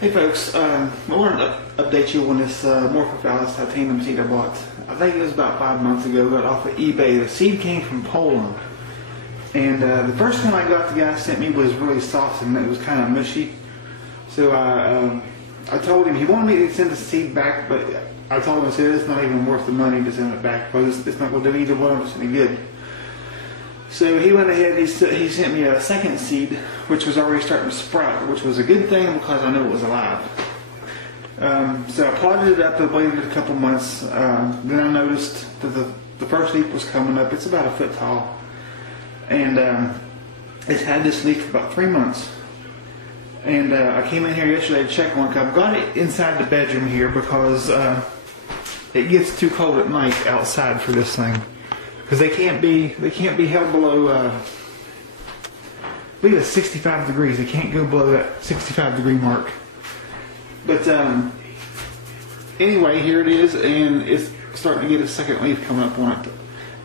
Hey folks, I wanted to update you on this Amorphophallus Titanum seed I bought. I think it was about 5 months ago. Got off of eBay. The seed came from Poland, and the first one I got, the guy sent me was really soft and it was kind of mushy. So I told him he wanted me to send the seed back, but I told him, I said, it's not even worth the money to send it back because it's not going to do either one of us any good. So he went ahead, he sent me a second seed, which was already starting to sprout, which was a good thing because I knew it was alive. So I potted it up, I waited a couple months, then I noticed that the first leaf was coming up. It's about a foot tall, and it's had this leaf for about 3 months. And I came in here yesterday to check on it. I've got it inside the bedroom here because it gets too cold at night outside for this thing. Because they can't be held below, I believe it's 65 degrees. They can't go below that 65 degree mark. But anyway, here it is, and it's starting to get a second leaf coming up on it.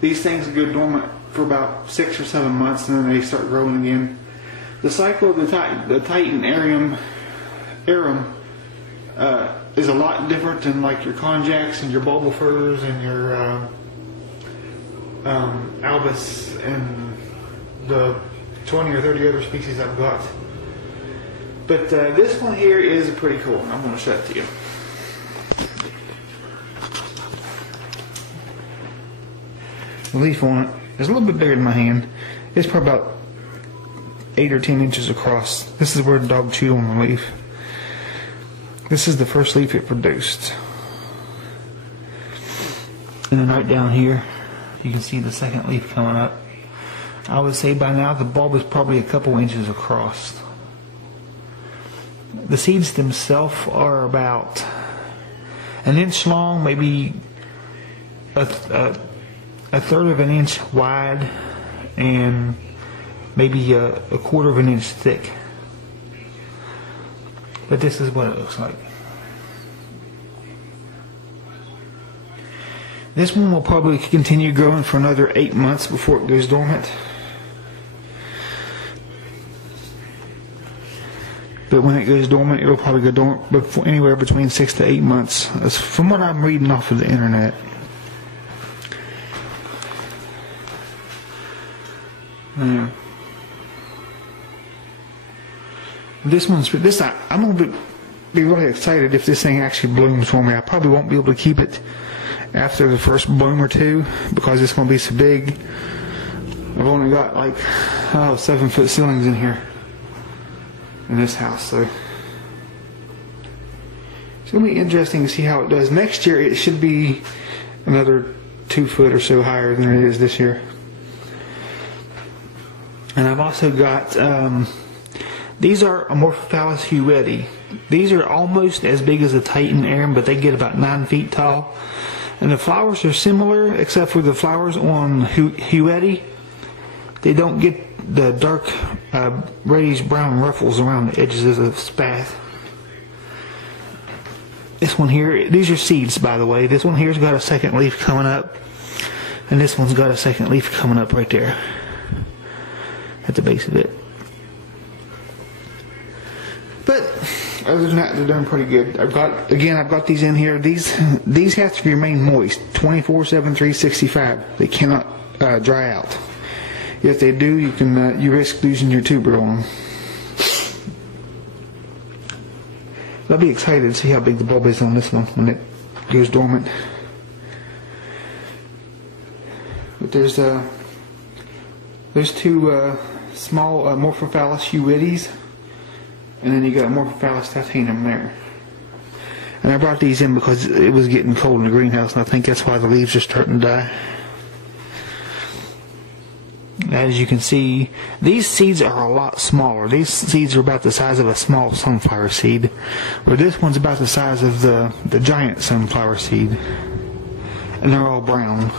These things go dormant for about 6 or 7 months, and then they start growing again. The cycle of the Titanum is a lot different than like your konjaks and your bulbifers and your albus and the 20 or 30 other species I've got. But this one here is pretty cool. I'm going to show it to you. The leaf on it is a little bit bigger than my hand. It's probably about 8 or 10 inches across. This is where the dog chewed on the leaf. This is the first leaf it produced. And then right down here, you can see the second leaf coming up. I would say by now the bulb is probably a couple inches across. The seeds themselves are about 1 inch long, maybe a third of an inch wide, and maybe a quarter of an inch thick. But this is what it looks like. This one will probably continue growing for another 8 months before it goes dormant. But when it goes dormant, it'll probably go dormant anywhere between 6 to 8 months. That's from what I'm reading off of the internet. I'm gonna be really excited if this thing actually blooms for me. I probably won't be able to keep it after the first bloom or two because it's going to be so big. I've only got like 7-foot ceilings in here in this house, so it's going to be interesting to see how it does. Next year it should be another 2 foot or so higher than it is this year. And I've also got these are Amorphophallus hewetti. These are almost as big as a Titanum, but they get about 9 feet tall. And the flowers are similar, except for the flowers on hewetti. They don't get the dark reddish brown ruffles around the edges of the spathe. This one here, these are seeds, by the way. This one here's got a second leaf coming up, and this one's got a second leaf coming up right there at the base of it. But other than that, they're doing pretty good. I've got these in here. These have to remain moist 24/7, 365. They cannot dry out. If they do, you risk losing your tuber on them. I'll be excited to see how big the bulb is on this one when it goes dormant. But there's two small Amorphophallus hewettis. And then you got Amorphophallus Titanum there. And I brought these in because it was getting cold in the greenhouse, and I think that's why the leaves are starting to die. As you can see, these seeds are a lot smaller. These seeds are about the size of a small sunflower seed, where this one's about the size of the giant sunflower seed. And they're all brown.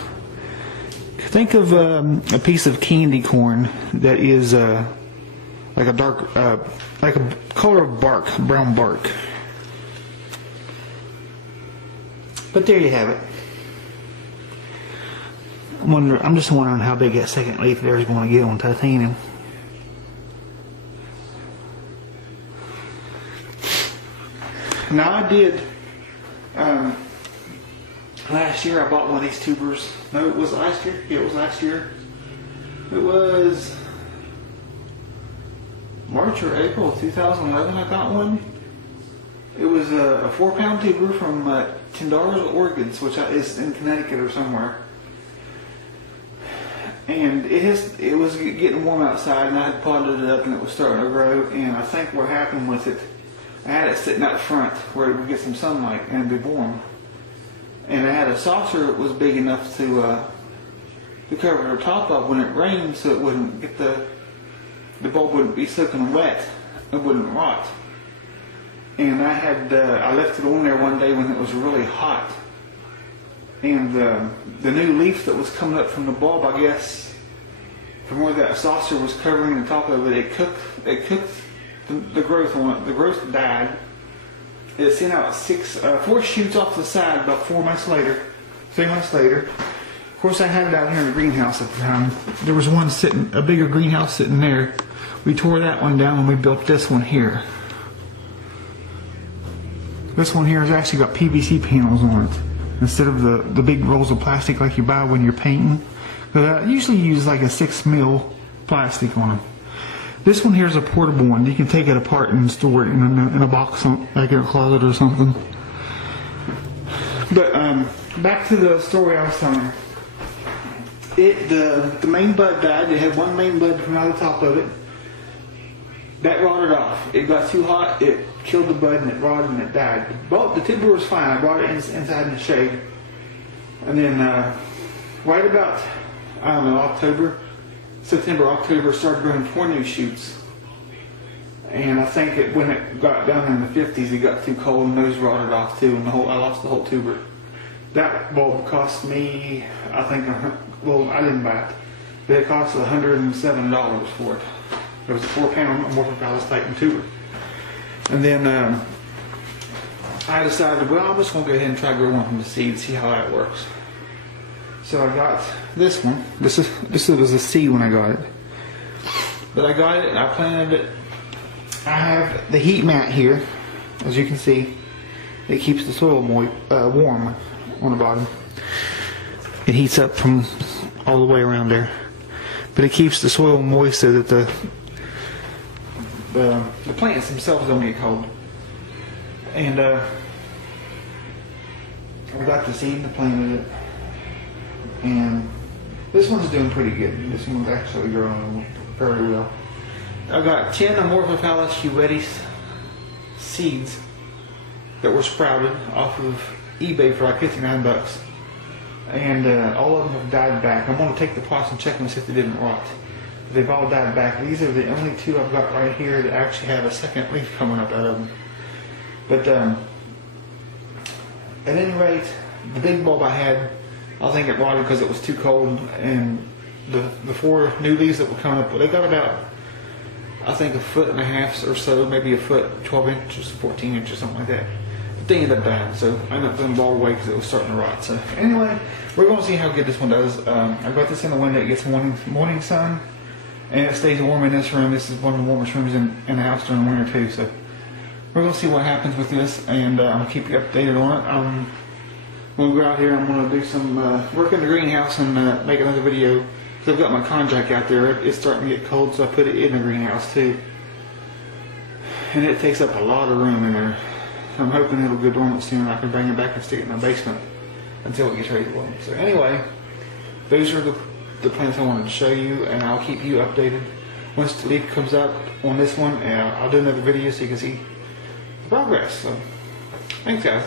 Think of a piece of candy corn that is like a dark, like a color of bark, brown bark. But there you have it. I'm just wondering how big that second leaf there is going to get on Titanum. Now I did, last year I bought one of these tubers. No, it was last year. Yeah, it was last year. It was March or April of 2011 I got one. It was a 4-pound tuber from Tyndars, Oregon, which is in Connecticut or somewhere. And it was getting warm outside, and I had potted it up and it was starting to grow. And I think what happened with it, I had it sitting out front where it would get some sunlight and be warm. And I had a saucer that was big enough to cover the top of when it rained, so it wouldn't get the bulb wouldn't be soaking wet, it wouldn't rot. And I left it on there one day when it was really hot, and the new leaf that was coming up from the bulb, I guess, from where that saucer was covering the top of it, it cooked the growth on it. The growth died. It sent out 4 shoots off the side about 3 months later. Of course, I had it out here in the greenhouse at the time. There was one a bigger greenhouse sitting there. We tore that one down and we built this one here. This one here has actually got PVC panels on it instead of the big rolls of plastic like you buy when you're painting. I usually use like a 6mm plastic on them. This one here is a portable one. You can take it apart and store it in a box, like in a closet or something. But back to the story I was telling. The main bud died. It had one main bud come out of the top of it. That rotted off. It got too hot. It killed the bud and it rotted and it died. But the tuber was fine. I brought it inside in the shade. And then right about, I don't know, September, October, started growing 4 new shoots. And I think when it got down in the 50s, it got too cold and those rotted off too, and I lost the whole tuber. That bulb cost me, I think, well, I didn't buy it, but it cost $107 for it. It was a 4-pound Amorphophallus Titanum tuber. And then I decided, well, I'm just going to go ahead and try growing one from the seed, see how that works. So I got this one. This was a seed when I got it. But I got it and I planted it. I have the heat mat here, as you can see. It keeps the soil warm on the bottom. It heats up from all the way around there. But it keeps the soil moist so that the plants themselves don't get cold. And I got the seed and planted it. And this one's doing pretty good. This one's actually growing very well. I got 10 Amorphophallus hewetti seeds that were sprouted off of eBay for like 59 bucks. And all of them have died back. I'm going to take the pots and check them and see if they didn't rot. But they've all died back. These are the only 2 I've got right here that actually have a second leaf coming up out of them. But at any rate, the big bulb I had, I think it rotted because it was too cold, and the 4 new leaves that were coming up, they got about, I think, 1.5 feet or so, maybe a foot, 12 inches, 14 inches, something like that. But they ended up dying, so I ended up throwing the bulb away because it was starting to rot. So anyway, we're going to see how good this one does. I got this in the window. It gets morning sun, and it stays warm in this room. This is one of the warmest rooms in the house during the winter too. So we're going to see what happens with this, and I'll keep you updated on it. When we go out here, I'm going to do some work in the greenhouse and make another video. Because I've got my konjac out there. It's starting to get cold, so I put it in the greenhouse too. And it takes up a lot of room in there. I'm hoping it'll go dormant soon and I can bring it back and stick it in my basement until it gets ready to bloom. So anyway, those are the plants I wanted to show you, and I'll keep you updated. Once the leaf comes out on this one, I'll do another video so you can see the progress. So, thanks guys.